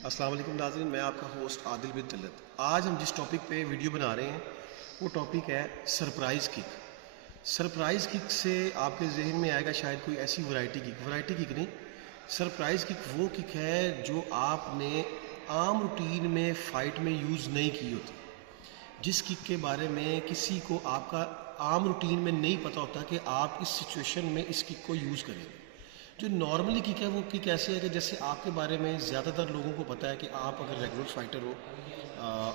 अस्सलाम वालेकुम नाज़रीन, मैं आपका होस्ट आदिल बिन तलत। आज हम जिस टॉपिक पे वीडियो बना रहे हैं वो टॉपिक है सरप्राइज़ किक। सरप्राइज़ किक से आपके जहन में आएगा शायद कोई ऐसी वैरायटी किक नहीं। सरप्राइज़ किक वो किक है जो आपने आम रूटीन में फ़ाइट में यूज़ नहीं की होती, जिस किक के बारे में किसी को आपका आम रूटीन में नहीं पता होता कि आप इस सिचुएशन में इस किक को यूज़ करेंगे। जो नॉर्मली किक है वो किक ऐसे है कि जैसे आपके बारे में ज़्यादातर लोगों को पता है कि आप अगर रेगुलर फाइटर हो,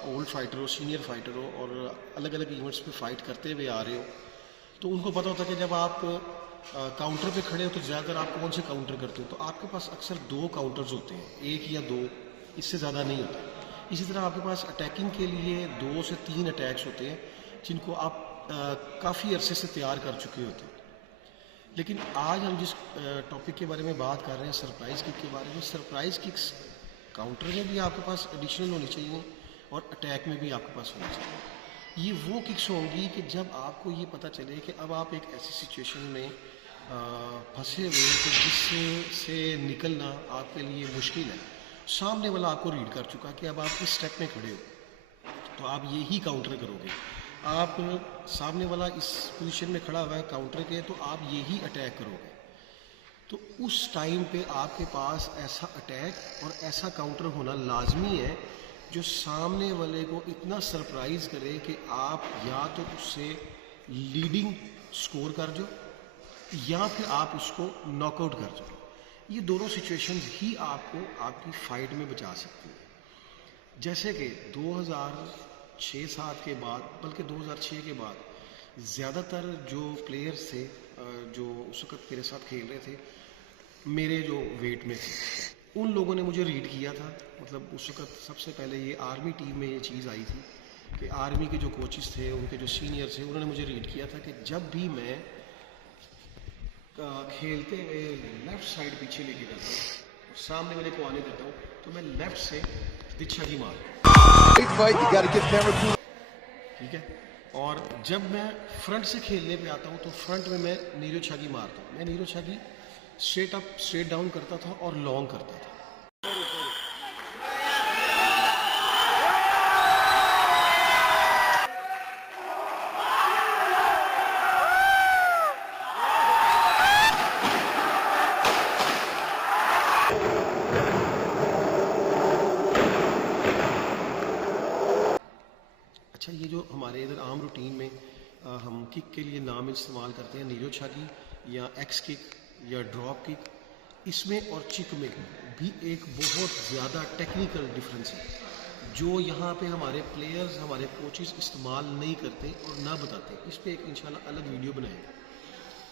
ओल्ड फाइटर हो, सीनियर फाइटर हो और अलग अलग इवेंट्स पे फाइट करते हुए आ रहे हो, तो उनको पता होता है कि जब आप काउंटर पे खड़े हो तो ज़्यादातर आप कौन से काउंटर करते हो। तो आपके पास अक्सर दो काउंटर्स होते हैं, एक या दो, इससे ज़्यादा नहीं होता। इसी तरह आपके पास अटैकिंग के लिए 2 से 3 अटैक्स होते हैं जिनको आप काफ़ी अरसे से तैयार कर चुके होते हैं। लेकिन आज हम जिस टॉपिक के बारे में बात कर रहे हैं सरप्राइज़ किक के बारे में, सरप्राइज़ किक्स काउंटर में भी आपके पास एडिशनल होनी चाहिए और अटैक में भी आपके पास होनी चाहिए। ये वो किक्स होंगी कि जब आपको ये पता चले कि अब आप एक ऐसी सिचुएशन में फंसे हुए कि जिससे निकलना आपके लिए मुश्किल है। सामने वाला आपको रीड कर चुका कि अब आप इस स्टेप में खड़े हो तो आप ये ही काउंटर करोगे। आप सामने वाला इस पोजीशन में खड़ा हुआ है काउंटर के, तो आप यही अटैक करोगे। तो उस टाइम पे आपके पास ऐसा अटैक और ऐसा काउंटर होना लाजमी है जो सामने वाले को इतना सरप्राइज करे कि आप या तो उससे लीडिंग स्कोर कर दो या फिर आप उसको नॉकआउट कर दो। ये दोनों सिचुएशंस ही आपको आपकी फाइट में बचा सकती है। जैसे कि 2006-7 के बाद, बल्कि 2006 के बाद ज़्यादातर जो प्लेयर्स थे जो उस वक्त मेरे साथ खेल रहे थे, मेरे जो वेट में थे, उन लोगों ने मुझे रीड किया था। मतलब उस वक्त सबसे पहले ये आर्मी टीम में ये चीज़ आई थी कि आर्मी के जो कोचेस थे, उनके जो सीनियर थे, उन्होंने मुझे रीड किया था कि जब भी मैं खेलते हुए लेफ़्ट साइड पीछे लेके जाता हूँ, सामने वाले को आने देता हूँ, तो मैं लेफ़्ट से दिच्छा की मार, ठीक है। और जब मैं फ्रंट से खेलने पे आता हूँ तो फ्रंट में मैं नीरो छागी मारता हूँ। मैं नीरो छागी स्ट्रेट अप स्ट्रेट डाउन करता था और लॉन्ग करता था। अच्छा, ये जो हमारे इधर आम रूटीन में हम किक के लिए नाम इस्तेमाल करते हैं, नीरो छागी या एक्स किक या ड्रॉप किक, इसमें और चिक में भी एक बहुत ज़्यादा टेक्निकल डिफरेंस है जो यहाँ पे हमारे प्लेयर्स, हमारे कोचेस इस्तेमाल नहीं करते और ना बताते। इस पर एक इंशाल्लाह अलग वीडियो बनाएंगे।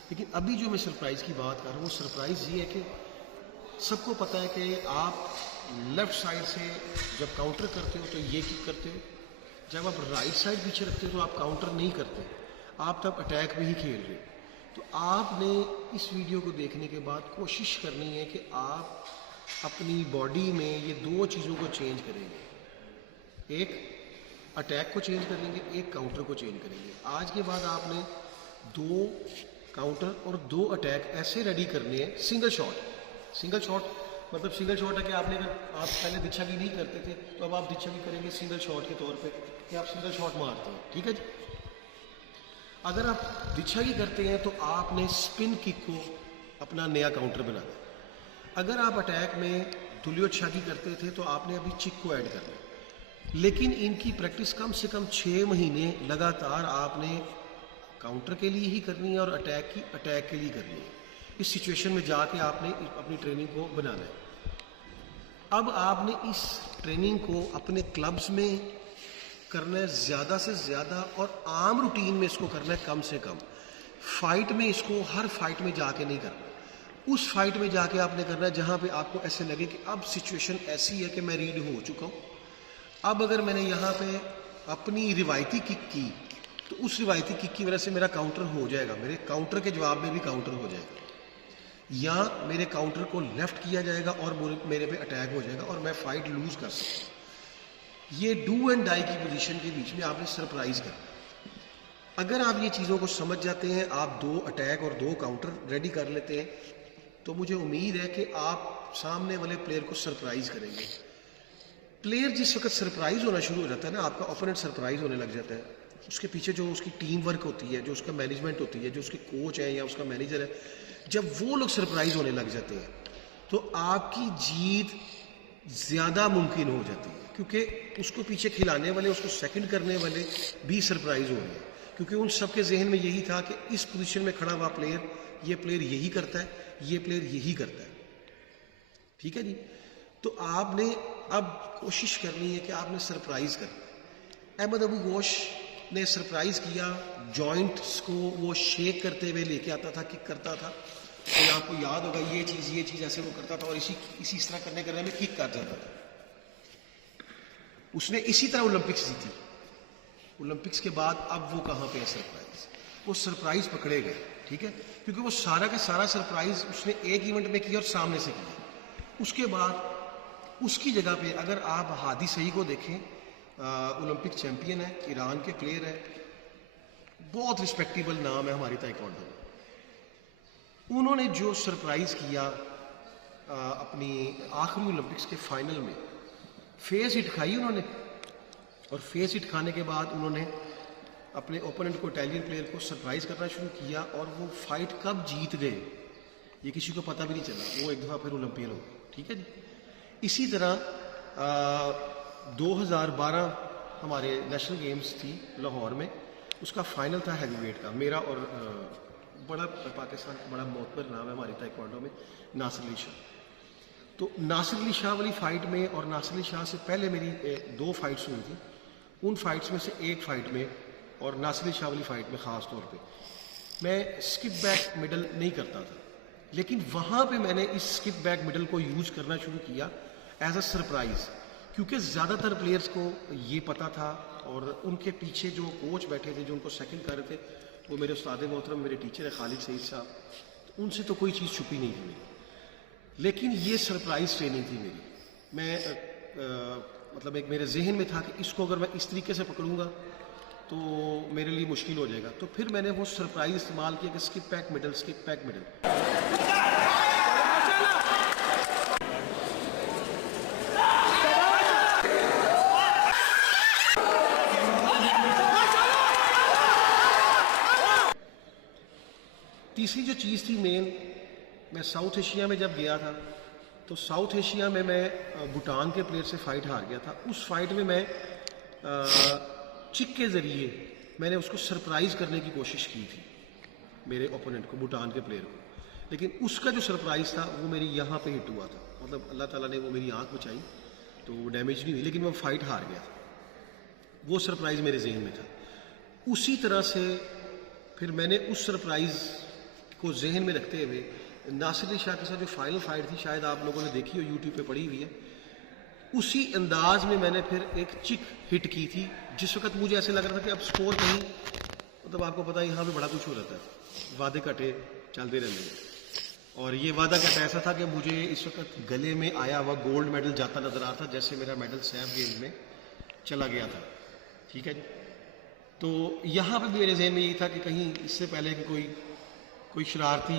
लेकिन अभी जो मैं सरप्राइज़ की बात कर रहा हूँ, वो सरप्राइज़ ये है कि सबको पता है कि आप लेफ़्ट साइड से जब काउंटर करते हो तो ये किक करते हो, जब आप राइट साइड पीछे रखते हो तो आप काउंटर नहीं करते, आप तब अटैक में ही खेल रहे हो। तो आपने इस वीडियो को देखने के बाद कोशिश करनी है कि आप अपनी बॉडी में ये दो चीज़ों को चेंज करेंगे, एक अटैक को चेंज करेंगे, एक काउंटर को चेंज करेंगे। आज के बाद आपने 2 काउंटर और 2 अटैक ऐसे रेडी करने हैं। सिंगल शॉट मतलब सिंगल शॉट है कि आपने, अगर आप पहले दिच्छा की नहीं करते थे तो अब आप दिच्छा की करेंगे सिंगल शॉट के तौर पे कि आप सिंगल शॉट मारते हैं, ठीक है जी। अगर आप दिच्छा की करते हैं तो आपने स्पिन किक को अपना नया काउंटर बनाना। अगर आप अटैक में दुलियो छागी करते थे तो आपने अभी चिक को ऐड करना। लेकिन इनकी प्रैक्टिस कम से कम 6 महीने लगातार आपने काउंटर के लिए ही करनी है और अटैक के लिए करनी है। इस सिचुएशन में जाके आपने अपनी ट्रेनिंग को बनाना है। अब आपने इस ट्रेनिंग को अपने क्लब्स में करना है ज़्यादा से ज़्यादा और आम रूटीन में इसको करना है कम से कम। फाइट में इसको हर फाइट में जाके नहीं करना। उस फाइट में जाके आपने करना है जहाँ पे आपको ऐसे लगे कि अब सिचुएशन ऐसी है कि मैं रीड हो चुका हूँ। अब अगर मैंने यहाँ पे अपनी रिवायती किक की तो उस रिवायती किक की वजह से मेरा काउंटर हो जाएगा, मेरे काउंटर के जवाब में भी काउंटर हो जाएगा, या मेरे काउंटर को लेफ्ट किया जाएगा और मेरे पे अटैक हो जाएगा और मैं फाइट लूज कर सकता हूँ। ये डू एंड डाई की पोजीशन के बीच में आपने सरप्राइज करना। अगर आप ये चीज़ों को समझ जाते हैं, आप 2 अटैक और 2 काउंटर रेडी कर लेते हैं, तो मुझे उम्मीद है कि आप सामने वाले प्लेयर को सरप्राइज करेंगे। प्लेयर जिस वक्त सरप्राइज होना शुरू हो जाता है ना, आपका ओपोनेंट सरप्राइज होने लग जाता है, उसके पीछे जो उसकी टीम वर्क होती है, जो उसका मैनेजमेंट होती है, जो उसके कोच है या उसका मैनेजर है, जब वो लोग सरप्राइज होने लग जाते हैं तो आपकी जीत ज़्यादा मुमकिन हो जाती है, क्योंकि उसको पीछे खिलाने वाले, उसको सेकंड करने वाले भी सरप्राइज हो रहे हैं, क्योंकि उन सबके जहन में यही था कि इस पोजीशन में खड़ा हुआ प्लेयर, ये प्लेयर यही करता है, ये प्लेयर यही करता है। ठीक है जी। तो आपने अब कोशिश करनी है कि आपने सरप्राइज करना। अहमद अबू गोश ने सरप्राइज किया, जॉइंट्स को वो शेक करते हुए लेके आता था, किक करता था, तो आपको याद होगा ये चीज़ ऐसे वो करता था और इसी तरह करने में किक कर जाता था। उसने इसी तरह ओलंपिक्स जीती। ओलंपिक्स के बाद अब वो कहाँ पे है सरप्राइज, वो सरप्राइज पकड़े गए। ठीक है, क्योंकि वो सारा का सारा सरप्राइज उसने एक इवेंट में किया और सामने से किया। उसके बाद उसकी जगह पे अगर आप हादी सही को देखें, ओलंपिक चैंपियन है, ईरान के प्लेयर है, बहुत रिस्पेक्टेबल नाम है हमारी ताइक्वांडो में। उन्होंने जो सरप्राइज किया अपनी आखिरी ओलंपिक्स के फाइनल में, फेस हिट खाई उन्होंने, और फेस हिट खाने के बाद उन्होंने अपने ओपोनेंट को, इटालियन प्लेयर को सरप्राइज करना शुरू किया, और वो फाइट कब जीत गए ये किसी को पता भी नहीं चला। वो एक दफ़ा फिर ओलंपियन हो गए। ठीक है जी। इसी तरह 2012 हमारे नेशनल गेम्स थी लाहौर में, उसका फाइनल था हैवीवेट का, मेरा और बड़ा पाकिस्तान का बड़ा मोतबर नाम है हमारी ताइक्वांडो में, नासिर अली शाह। तो नासिर अली शाह वाली फ़ाइट में और नासिर अली शाह से पहले मेरी 2 फाइट्स हुई थी। उन फाइट्स में से एक फ़ाइट में और नासिर अली शाह वाली फ़ाइट में ख़ास तौर पे मैं स्किप बैक मिडल नहीं करता था, लेकिन वहाँ पे मैंने इस स्किप बैक मिडल को यूज करना शुरू किया एज अ सरप्राइज़, क्योंकि ज़्यादातर प्लेयर्स को ये पता था और उनके पीछे जो कोच बैठे थे जो उनको सेकंड कर रहे थे, वो मेरे उस्ताद मोहतरम, मेरे टीचर है खालिद सईद साहब, तो उनसे तो कोई चीज़ छुपी नहीं थी मेरी। लेकिन ये सरप्राइज ट्रेनिंग थी मेरी। मैं मतलब एक मेरे जहन में था कि इसको अगर मैं इस तरीके से पकड़ूंगा तो मेरे लिए मुश्किल हो जाएगा। तो फिर मैंने वो सरप्राइज इस्तेमाल किया कि skip back middle, skip back middle. तीसरी जो चीज़ थी मेन, मैं साउथ एशिया में जब गया था तो साउथ एशिया में मैं भूटान के प्लेयर से फ़ाइट हार गया था। उस फाइट में मैं चिक के ज़रिए मैंने उसको सरप्राइज़ करने की कोशिश की थी, मेरे ओपोनेंट को, भूटान के प्लेयर को, लेकिन उसका जो सरप्राइज़ था वो मेरी यहाँ पे हिट हुआ था। मतलब अल्लाह ताला ने वो मेरी आँख बचाई तो वो डैमेज नहीं हुई, लेकिन मैं फ़ाइट हार गया था। वो सरप्राइज़ मेरे जहन में था। उसी तरह से फिर मैंने उस सरप्राइज़ को जहन में रखते हुए नासिर अली शाह के साथ जो फाइनल फाइट थी, शायद आप लोगों ने देखी हो, यूट्यूब पे पड़ी हुई है, उसी अंदाज में मैंने फिर एक चिक हिट की थी, जिस वक्त मुझे ऐसे लग रहा था कि अब स्कोर कहीं, मतलब आपको पता है यहाँ पे बड़ा कुछ हो जाता है, वादे कटे चलते रहते हैं। और ये वादा कटा ऐसा था कि मुझे इस वक्त गले में आया हुआ गोल्ड मेडल जाता नजर आ रहा था, जैसे मेरा मेडल सैफ गेम में चला गया था। ठीक है जी। तो यहाँ पे भी मेरे जहन में यही था कि कहीं इससे पहले कि कोई शरारती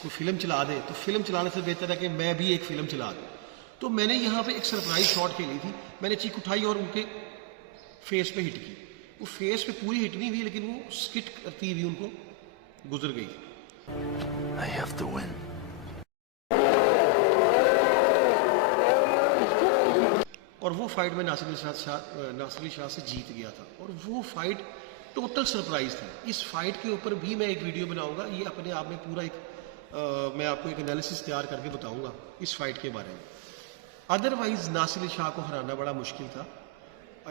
कोई फिल्म चला दे, तो फिल्म चलाने से बेहतर है कि मैं भी एक फिल्म चला दूँ। तो मैंने यहाँ पे एक सरप्राइज शॉट खेली थी, मैंने चिक उठाई और उनके फेस पे हिट की। वो फेस पे पूरी हिट नहीं हुई, लेकिन वो स्किट करती हुई उनको गुजर गई। I have to win. और वो फाइट में नासिर अली शाह से जीत गया था, और वो फाइट टोटल सरप्राइज थी। इस फाइट के ऊपर भी मैं एक वीडियो बनाऊंगा, ये अपने आप में पूरा एक मैं आपको एक एनालिसिस तैयार करके बताऊंगा इस फाइट के बारे में। अदरवाइज नासिर अली शाह को हराना बड़ा मुश्किल था।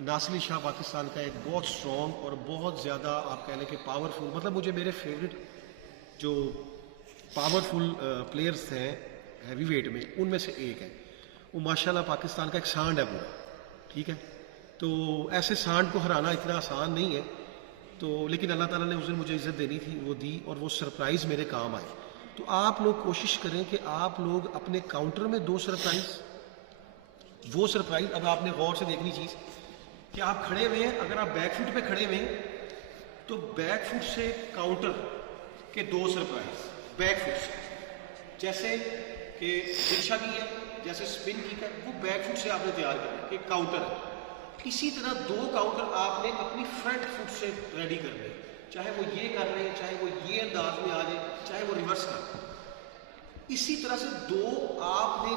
नासिर अली शाह पाकिस्तान का एक बहुत स्ट्रॉन्ग और बहुत ज़्यादा आप कह लें कि पावरफुल, मतलब मुझे मेरे फेवरेट जो पावरफुल प्लेयर्स हैं हैवी वेट में, उनमें से एक है। वो माशाल्लाह पाकिस्तान का एक सांड है पूरा। ठीक है, तो ऐसे सांड को हराना इतना आसान नहीं है। तो लेकिन अल्लाह ताला ने उस दिन मुझे इज्जत देनी थी, वो दी, और वो सरप्राइज़ मेरे काम आए। तो आप लोग कोशिश करें कि आप लोग अपने काउंटर में 2 सरप्राइज़, वो सरप्राइज़, अब आपने गौर से देखनी चीज़ कि आप खड़े हुए हैं, अगर आप बैक फुट पे खड़े हुए हैं तो बैक फुट से काउंटर के 2 सरप्राइज़ बैक फुट से, जैसे कि दिलशा की है जैसे स्पिन किक है, वो बैक फुट से आपने तैयार करना है, एक काउंटर है। इसी तरह 2 काउंटर आपने अपनी फ्रंट फुट से रेडी करने हैं, चाहे वो ये कर ले, चाहे वो ये अंदाज में आ जाए, चाहे वो रिवर्स कर ले। इसी तरह से 2 आपने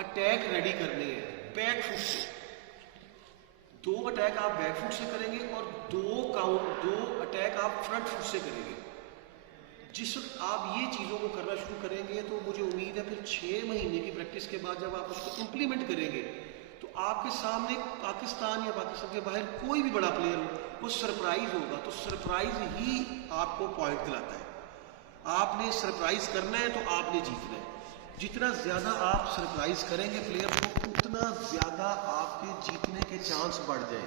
अटैक रेडी करने हैं बैक फुट से। 2 अटैक आप बैक फुट से करेंगे और 2 अटैक आप फ्रंट फुट से करेंगे। जिस वक्त आप ये चीज़ों को करना शुरू करेंगे तो मुझे उम्मीद है फिर 6 महीने की प्रैक्टिस के बाद जब आप उसको इम्प्लीमेंट करेंगे तो आपके सामने पाकिस्तान या पाकिस्तान के बाहर कोई भी बड़ा प्लेयर हो, वो सरप्राइज होगा। तो सरप्राइज ही आपको पॉइंट दिलाता है। आपने सरप्राइज करना है तो आपने जीतना है। जितना ज़्यादा आप सरप्राइज करेंगे प्लेयर को, उतना ज़्यादा आपके जीतने के चांस बढ़ जाए।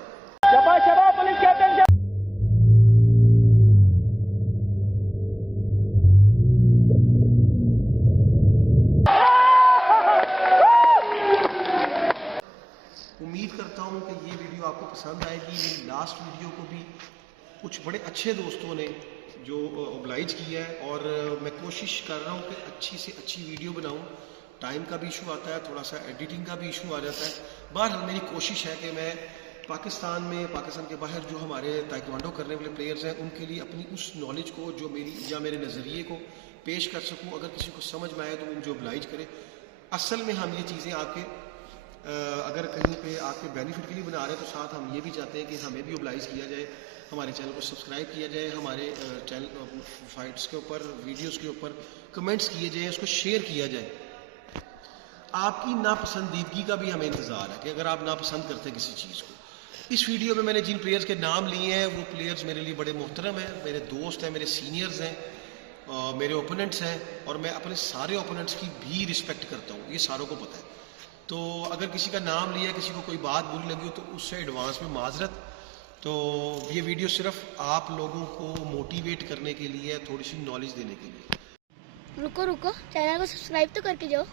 उम्मीद करता हूँ कि ये वीडियो आपको पसंद आएगी। मेरी लास्ट वीडियो को भी कुछ बड़े अच्छे दोस्तों ने जो ओब्लाइज किया है, और मैं कोशिश कर रहा हूँ कि अच्छी से अच्छी वीडियो बनाऊँ। टाइम का भी इशू आता है, थोड़ा सा एडिटिंग का भी इशू आ जाता है। बहरहाल मेरी कोशिश है कि मैं पाकिस्तान में, पाकिस्तान के बाहर जो हमारे ताइक्वांडो करने वाले प्लेयर्स हैं उनके लिए अपनी उस नॉलेज को, जो मेरी या मेरे नज़रिए को पेश कर सकूँ। अगर किसी को समझ में आए तो वो मुझे ओब्लाइज करे। असल में हम ये चीज़ें आपके अगर कहीं पे आपके बेनिफिट के लिए बना रहे हैं, तो साथ हम ये भी चाहते हैं कि हमें भी ओब्लाइज किया जाए, हमारे चैनल को सब्सक्राइब किया जाए, हमारे चैनल फाइट्स के ऊपर, वीडियोस के ऊपर कमेंट्स किए जाए, उसको शेयर किया जाए। आपकी नापसंदीदगी का भी हमें इंतज़ार है कि अगर आप नापसंद करते हैं किसी चीज़ को। इस वीडियो में मैंने जिन प्लेयर्स के नाम लिए हैं वो प्लेयर्स मेरे लिए बड़े मोहतरम हैं, मेरे दोस्त हैं, मेरे सीनियर्स हैं, मेरे ओपोनेंट्स हैं, और मैं अपने सारे ओपोनेंट्स की भी रिस्पेक्ट करता हूँ, ये सारों को पता है। तो अगर किसी का नाम लिया, किसी को कोई बात बुरी लगी हो तो उससे एडवांस में माजरत। तो ये वीडियो सिर्फ आप लोगों को मोटिवेट करने के लिए है, थोड़ी सी नॉलेज देने के लिए। रुको चैनल को सब्सक्राइब तो करके जाओ।